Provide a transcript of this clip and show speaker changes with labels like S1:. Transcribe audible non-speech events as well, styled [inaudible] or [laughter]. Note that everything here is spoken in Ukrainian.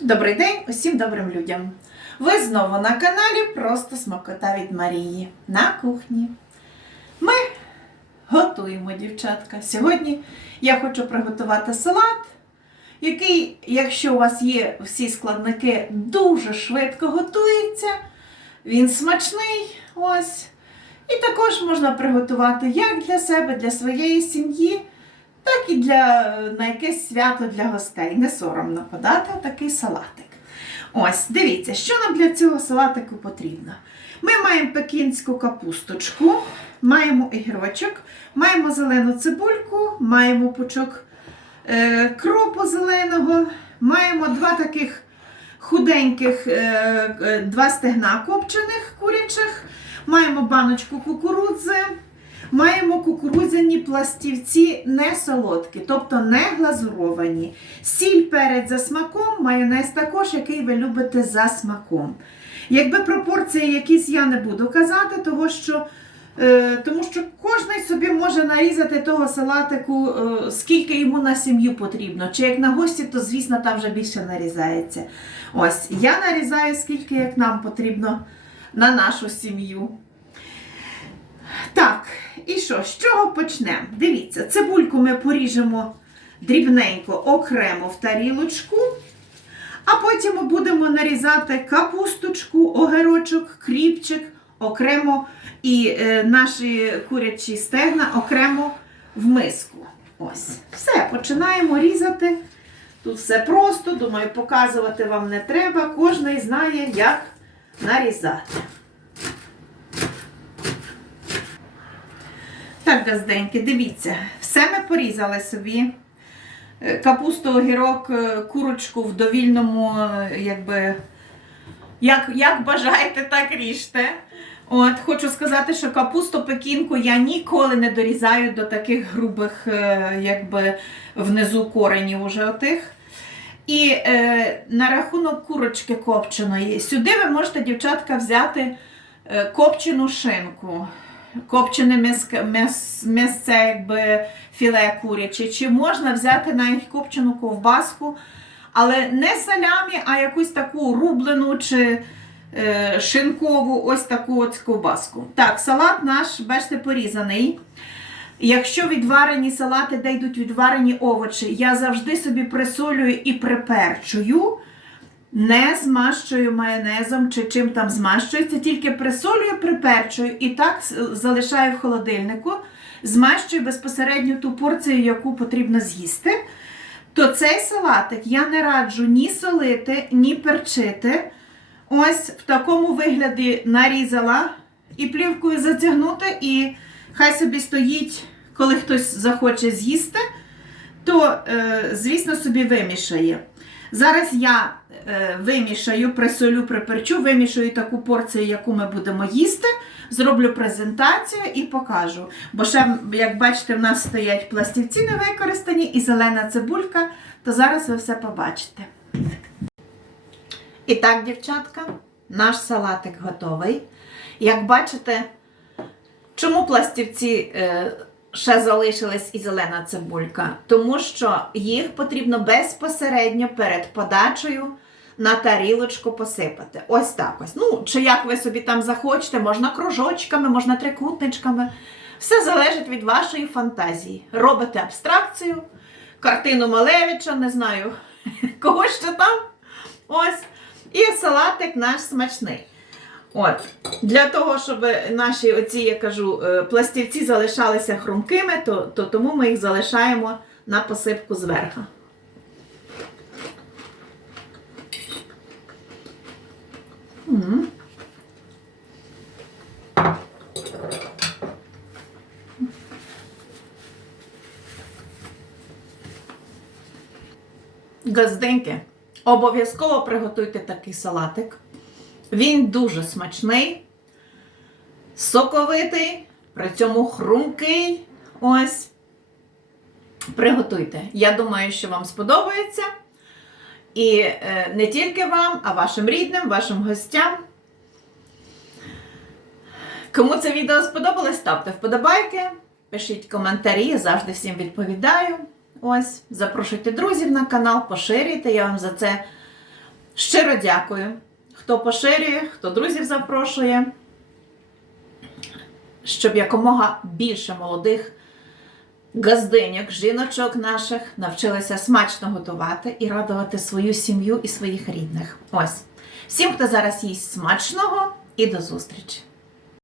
S1: Добрий день усім добрим людям! Ви знову на каналі Просто Смакота від Марії на кухні. Ми готуємо, дівчатка. Сьогодні я хочу приготувати салат, який, якщо у вас є всі складники, дуже швидко готується. Він смачний. Ось. І також можна приготувати як для себе, для своєї сім'ї, так і для, на якесь свято для гостей. Не соромно подати такий салатик. Ось, дивіться, що нам для цього салатику потрібно. Ми маємо пекінську капусточку, маємо огірочок, маємо зелену цибульку, маємо пучок е, кропу зеленого, маємо два таких худеньких, е, е, два стегна копчених курячих, маємо баночку кукурудзи, маємо кукурудзяні пластівці не солодкі, тобто не глазуровані. Сіль перець за смаком, майонез також, який ви любите за смаком. Якби пропорції якісь я не буду казати, того що, е, тому що кожен собі може нарізати того салатику, е, скільки йому на сім'ю потрібно. Чи як на гості, то звісно там вже більше нарізається. Ось, я нарізаю скільки як нам потрібно на нашу сім'ю. Так, і що, з чого почнемо? Дивіться, цибульку ми поріжемо дрібненько окремо в тарілочку, а потім будемо нарізати капусточку, огірочок, кріпчик окремо і е, наші курячі стегна окремо в миску. Ось, все, починаємо різати. Тут все просто, думаю, показувати вам не треба. Кожен знає, як нарізати. Так, газденьки, дивіться, все ми порізали собі. Е, Капусту, огірок, е, курочку в довільному, е, якби, як, як бажаєте, так ріжте. От, хочу сказати, що капусту пекінку я ніколи не дорізаю до таких грубих, якби внизу коренів уже отих. І е, на рахунок курочки копченої, сюди ви можете, дівчатка, взяти копчену шинку копчене м'яс- м'ясце, якби філе куряче, чи можна взяти навіть копчену ковбаску, але не салямі, а якусь таку рублену чи е, шинкову ось таку от ковбаску. Так, салат наш, бачите, порізаний. Якщо відварені салати, де йдуть відварені овочі, я завжди собі присолюю і приперчую. Не змащую майонезом чи чим там змащується, тільки присолюю, приперчую і так залишаю в холодильнику, змащую безпосередньо ту порцію, яку потрібно з'їсти. То цей салатик я не раджу ні солити, ні перчити. Ось в такому вигляді нарізала і плівкою затягнути, і хай собі стоїть, коли хтось захоче з'їсти, то, е, звісно, собі вимішає. Зараз я е, вимішаю, присолю, приперчу, вимішаю таку порцію, яку ми будемо їсти. Зроблю презентацію і покажу. Бо ще, як бачите, в нас стоять пластівці не використані і зелена цибулька, то зараз ви все побачите. І так, дівчатка, наш салатик готовий. Як бачите, чому пластівці е, ще залишилась і зелена цибулька? Тому що їх потрібно безпосередньо перед подачею на тарілочку посипати. Ось так ось. Ну, чи як ви собі там захочете, можна кружочками, можна трикутничками. Все залежить від вашої фантазії. Робите абстракцію, картину Малевича, не знаю, [laughs] кого ще там. Ось. І салатик наш смачний. От, для того, щоб наші оці, я кажу, е, пластівці залишалися хрумкими, то, то тому ми їх залишаємо на посипку зверху. М. Газденьки, обов'язково приготуйте такий салатик. Він дуже смачний, соковитий, при цьому хрумкий. Ось. Приготуйте. Я думаю, що вам сподобається. І е, не тільки вам, а вашим рідним, вашим гостям. Кому це відео сподобалось, ставте вподобайки, пишіть коментарі, я завжди всім відповідаю. Ось, запрошуйте друзів на канал, поширюйте, я вам за це Щиро дякую, хто поширює, хто друзів запрошує, щоб якомога більше молодих газдиньок, жіночок наших навчилися смачно готувати і радувати свою сім'ю і своїх рідних. Ось. Всім, хто зараз їсть смачного, і до зустрічі!